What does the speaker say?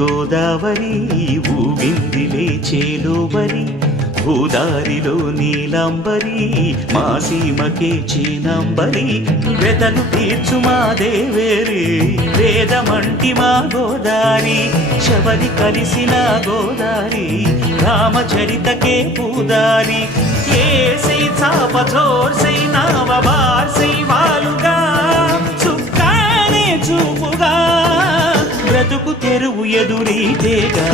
గోదావరి ఊగిందిలే చేలోబరి భూదారిలో నీలంబరి మా సీమకే చీనంబరి వెతలు తీర్చు మా దేవేరి వేదమంటి మా గోదారి శబరి కలిసిన గోదారి రామచరితకే పూదారి ఏసై చాప చోర్సై నావబార్సై వాలుగా చుక్కానే చూపుగా బ్రతుకు తెరువు ఎదురీతేగా